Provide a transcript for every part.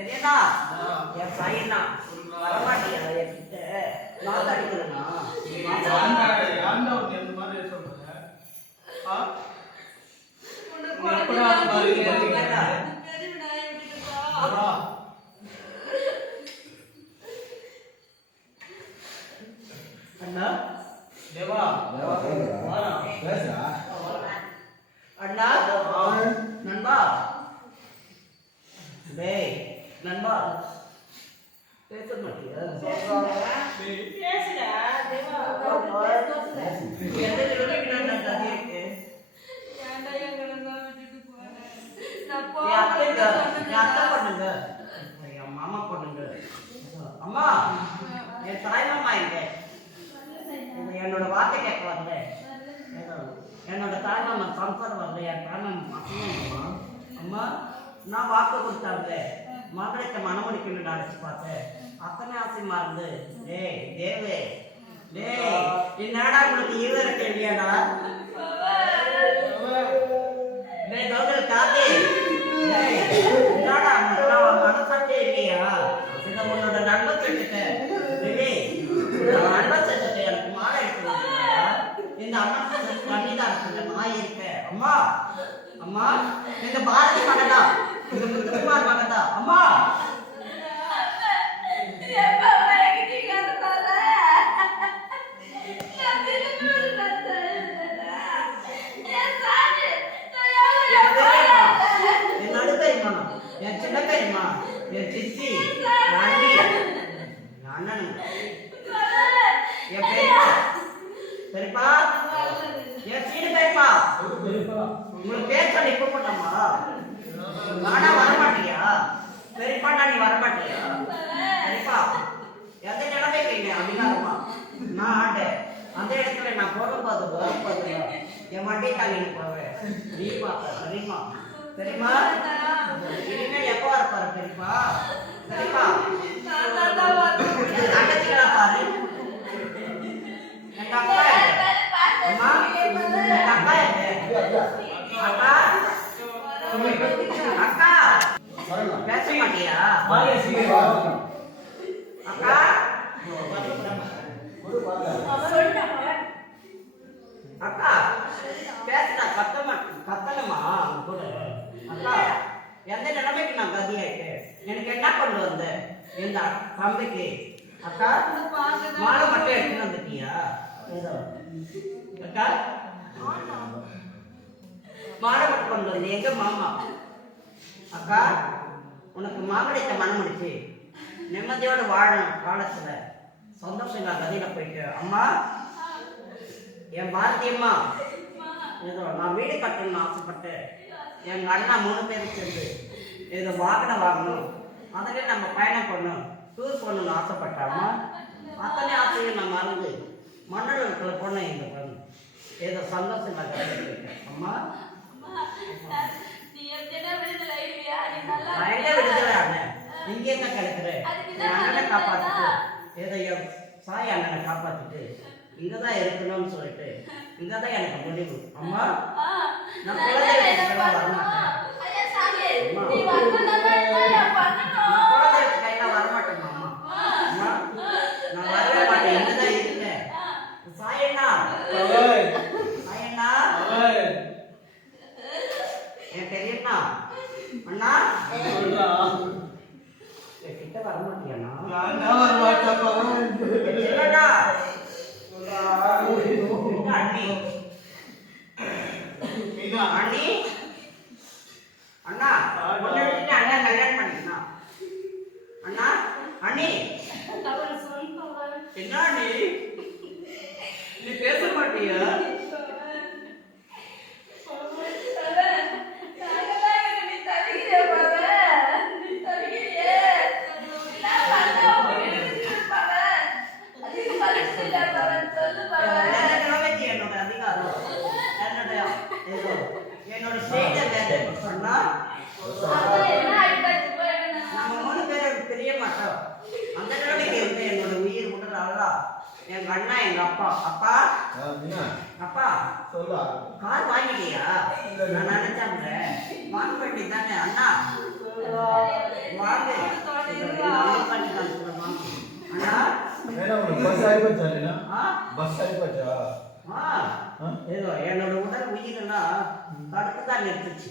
தெரியுதா? என் பையனா வரமாட்டியா என்கிட்ட நான் அடிக்கிறேனா ஏன்டா உன்னை இந்த மாதிரி சொல்ற? ஆ? எப்படா அந்த மாதிரி கேட்டீங்க? வா. அண்ணா தேவா, வாடா. அண்ணா நண்பா டேய் நண்பா பேச மாட்டியா டேய், எந்த நிலைமைக்கு நான் தள்ளி இருக்கேன் என் அத்தைங்க என் அத்தை பண்ணுங்க என் மாமா பண்ணுங்க அம்மா என் தாய் மாமா எங்க இது என்னோட வார்த்தை கேட்க வரல என்னோட தாய் மாமா சம்சாரம் வரல என் தாய் மாமா பசங்க அம்மா நான் வாக்கு கொடுத்தாங்க மகளுக்கு மனமுடிக்கணும்னு நினைச்சு பார்த்தேன். அத்தனை ஆசைமா இருந்து. டேய் தேவே டேய் என்னடா உங்களுக்கு இருவர கேள்வியாடா டேய் கௌதல் காதே டேய் என்னடா உனக்கு மனசாட்சியே இல்லையா இதை உன்னோட நண்பர் செட்டுட்டேன் டேய் நான் நண்பர் செட்டுட்டேன் எனக்கு மாலை எடுத்து கொடுக்குறியா? இந்த அண்ணன் பண்ணிதான் இருக்குது நான் இருக்கேன் அம்மா அம்மா இந்த பாரதி மகனா இந்த முத்துக்குமார் மகனா அம்மா என் பெரியம்மா, என் நடுப்பெரியம்மா, என் சின்ன பெரியம்மா, என் சித்தி, என் அண்ணி, என் அண்ணனுங்க, என் பெரியப்பா, பெரியப்பா, என் சீடு பெரியப்பா, உங்களுக்கு பேர் சொல்லி கூப்பிட்டோமா? வரமாட்டியா? பெரியப்பாண்டா நீ வரமாட்டியா? பெரியப்பா, எந்த நிலைமைக்கு நீ அதிகாரமா? நான் ஆண்டேன். அந்த இடத்துல நான் போகும்போது வரும்போது என் வண்டி தாங்கிட்டு போவேன் நீ பார்த்த சரிம்மா சரிம்மா இனிமேல் எப்போ வரப்பாரு பெரியப்பா என் தங்கச்சிகளா பாரு அக்கா பேசுடா கத்தமா கத்தணுமா கூட அக்கா எந்த நிலைமைக்கு நான் எனக்கு என்ன கொண்டு வந்த இந்த தம்பிக்கு? அக்கா மாலை மட்டும் எடுத்துட்டு வந்துட்டியா? அக்கா? மாலை மட்டும் எங்க மாமா? அக்கா உனக்கு மாங்கடித்த மனம் முடிச்சு நிம்மதியோடு வாழணும் காலத்துல. சந்தோஷங்க கதையில போயிட்டு. அம்மா என் பாரதியம்மா ஏதோ நான் வீடு கட்டணும்னு ஆசைப்பட்டு எங்க அண்ணா மூணு பேரும் சேர்ந்து ஏதோ வாகனம் வாங்கணும். அதிலே நம்ம பயணம் பண்ணணும் டூர் போகணும்னு ஆசைப்பட்டாமா அத்தனை ஆசையும் நான் மறந்து மன்னர்களுக்குள்ள போனேன் எங்க பொண்ணு ஏதோ சந்தோஷம் நான் அம்மா. நான் எங்க அண்ணன் இங்க என்ன கிடைக்கிறேன் அண்ணனை காப்பாத்திட்டு ஏதோ என் சாய் அண்ணனை காப்பாத்திட்டு இங்கதான் இருக்கணும்னு சொல்லிட்டு இங்கதான் எனக்கு முடிவு. அம்மா நான் குலதெய்வத்துக்கு வரணும் நான் குலதெய்வத்துக்கு கையில வரமாட்டேன் அம்மா அம்மா நான் வரவே மாட்டேன் இங்கதான் இருக்கேன் சாயண்ணா ஓய், சாயண்ணா ஓய், என் பெரியண்ணா அண்ணா சொல்றா. என் கிட்ட வரமாட்டியாண்ணா ஏன்டா வரமாட்டப்பா? இல்லடா சொல்றா. எங்க அண்ணி மீனா, அண்ணி அண்ணா ஒண்ணு விட்டுட்டு அண்ணா கல்யாணம் பண்ணிக்கலாம் அண்ணா அண்ணி என்ன அண்ணி நீ பேச மாட்டியா என்ன நிலைமைக்கு என்னோட அதிகாரம் என்னோட ஏதோ என்னோட ஸ்டேட்டை வேற சொன்னா நம்ம மூணு பேரும் தெரிய மாட்டோம் அந்த நிலைமைக்கு இருக்கு என்னோட உயிர் உடல் அல்லா எங்க அண்ணா எங்க அப்பா அப்பா அப்பா மாட்டியா நான் நினைச்சாங்க வான் பண்ணி தானே? அண்ணா. வாங்க. அண்ணா. பஸ் ஆயிப்போச்சா பஸ் ஆயிப்போச்சா ஏதோ என்னோட உடல் உயிரெல்லாம் தடுத்து தான் நிறுத்துச்சு.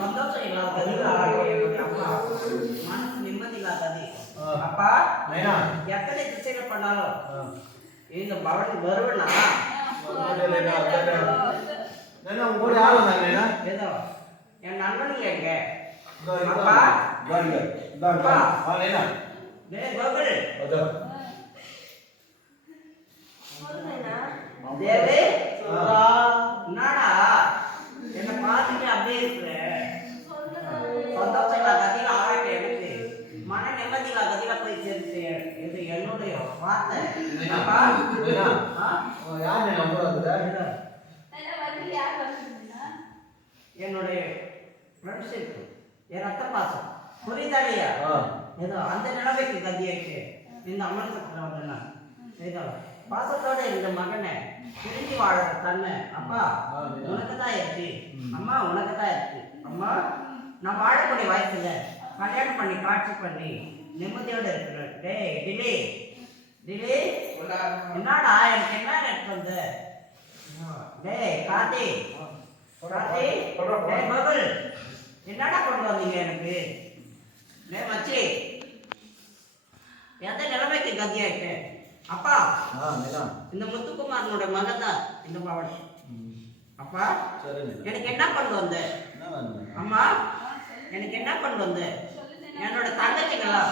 சந்தோஷம் இல்லாத மனசு நிம்மதி இல்லாத அப்பா எத்தனை திசைகள் பண்ணாலும் இந்த மறுபடி வருவனா உங்களோட யாரும் வந்தாங்க ஏதோ என் நண்பனுங்க எங்க அப்பா அப்பா தேவே என்னடா? என்ன பார்த்துட்டு அப்படியே இருக்கிற? சந்தோஷங்களா கதையில ஆழத்தை எடுத்து மன நிம்மதிகளா கதையில போய் சேர்த்து இது என்னுடைய வார்த்தை. என்னுடைய ஃப்ரெண்ட்ஷிப் என் ரத்த பாசம். புரியுதாடியா ஏதோ அந்த நிலைமைக்கு கதியாச்சு இந்த அமர்ந்த நான். ஏதோ பாசத்தோட இருந்த மகனை திரும்பி வாழற தன்மை. அப்பா உனக்கு தான் இருக்கு. அம்மா உனக்கு தான் இருக்கு. அம்மா நான் வாழக்கூடிய வயசுல கல்யாணம் பண்ணி காட்சி பண்ணி நிம்மதியோட இருக்கிறேன். டேய் டிலே. டிலே. என்னடா எனக்கு என்ன எடுத்து வந்த? டேய் கார்த்தி. கார்த்தி. டே பபுல் என்னடா கொண்டு வந்தீங்க எனக்கு? டே மச்சி. எந்த நிலைமைக்கு கத்தியாயிட்டு அப்பா. இந்த முத்துக்குமாரனோட மகன் தான் இந்த பாவனை அப்பா எனக்கு என்ன பண்ணு வந்த? அம்மா எனக்கு என்ன பண்ணு வந்த? என்னோட தங்கச்சிங்களா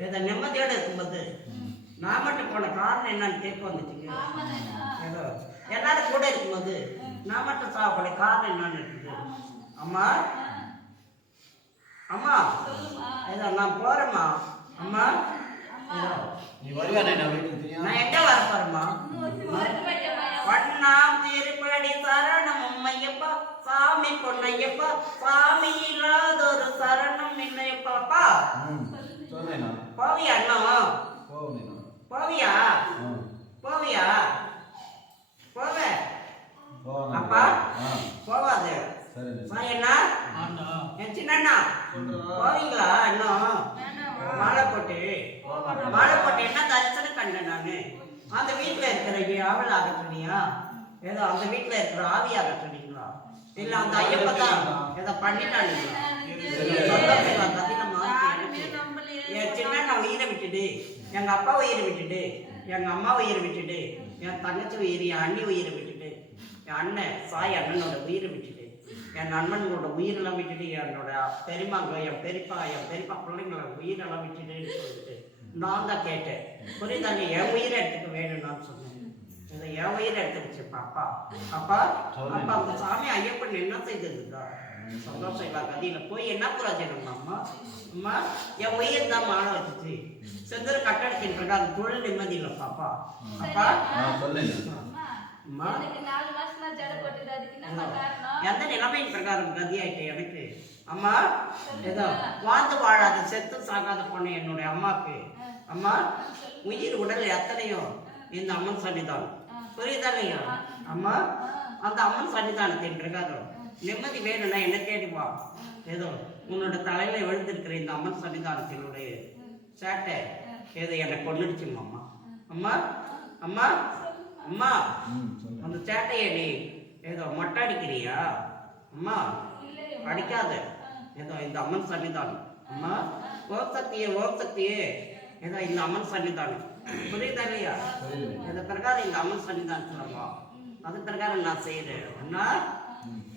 இதை நிம்மதியோட இருக்கும்போது நான் மட்டும் போன காரணம் என்னன்னு கேட்க வந்துச்சுங்க. ஏதோ. எல்லாரும் கூட இருக்கும்போது நான் மட்டும் சாப்பிட காரணம் என்னன்னு இருக்குது அம்மா அம்மா ஏதோ நான் போறேம்மா. அம்மா நீ வருவா நான் சாமி பொன்னையப்பா சாமி சரணம் என்னையப்பாப்பா சொன்னேனா போவியா அண்ணா? போவேனா போவியா? போவியா? போவே. போவீங்களா? வேணா தரிசனம் கண்டேன் நானு. அந்த வீட்டுல இருக்கிற ஆவல் ஆக ஏதோ அந்த வீட்டுல இருக்கிற ஆவி ஆக இல்ல அந்த ஐயப்ப தான் ஏதோ பண்ணிட்டானுங்களா என் சின்ன உயிரை விட்டுட்டு எங்க அப்பா உயிரை விட்டுட்டு எங்க அம்மா உயிரை விட்டுட்டு என் தங்கச்சி உயிர் என் அண்ணி உயிரை விட்டுட்டு என் அண்ணன் சாய் அண்ணனோட உயிரை விட்டுட்டு என் நண்பன்களோட உயிரெல்லாம் விட்டுட்டு என்னோட பெரியமாங்க என் பெரியப்பா என் பெரியப்பா பிள்ளைங்களோட உயிரெல்லாம் விட்டுட்டு சொல்லிட்டு நான் தான் கேட்டேன். புரியுதாங்க என் உயிரை எடுத்துக்க வேணும்னு சொன்னேன். இதை என் உயிரை எடுத்துக்கிச்சுப்பா அப்பா அப்பா அப்பா அந்த சாமி ஐயப்பன் என்ன செய்ததுக்கா சந்தோஷம் இல்ல கதியில போய் என்ன பிரயோஜனம் அம்மா அம்மா என் உயிர் தான் மாற வச்சுச்சு. செந்தூர் கட்டடத்தின் பிரகாரம் தொழில் நிம்மதி இல்லை பாப்பா. அப்பா? அம்மா எந்த நிலைமையின் பிரகாரம் கதியாயிட்டு எனக்கு? அம்மா ஏதோ வாழ்ந்து வாழாத செத்து சாகாத போன என்னுடைய அம்மாக்கு. அம்மா உயிர் உடல் எத்தனையோ இந்த அம்மன் சன்னிதானம். புரியுதா இல்லையா? அம்மா அந்த அம்மன் சன்னிதானத்தின் பிரகாரம் நிம்மதி வேணும்னா என்ன தேடி வா. ஏதோ உன்னோட தலையில விழுந்திருக்கிற இந்த அம்மன் சன்னிதானத்தினுடைய சேட்டை ஏதோ என்னை கொண்டுடுச்சுமா அம்மா அம்மா அம்மா அம்மா அந்த சேட்டையை நீ ஏதோ மொட்டை அடிக்கிறியா? அம்மா அடிக்காத. ஏதோ இந்த அம்மன் சன்னிதானம். அம்மா ஓம் சக்தியே ஓம் சக்தியே. ஏதோ இந்த அம்மன் சன்னிதானம். புரியுதா இல்லையா? இந்த பிரகாரம் இந்த அம்மன் சன்னிதானம் சொல்லலாம் அது பிரகாரம் நான் செய்யறேன்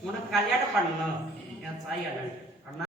உனக்கு கல்யாணம் பண்ணணும். என் சாய் அண்ணன்.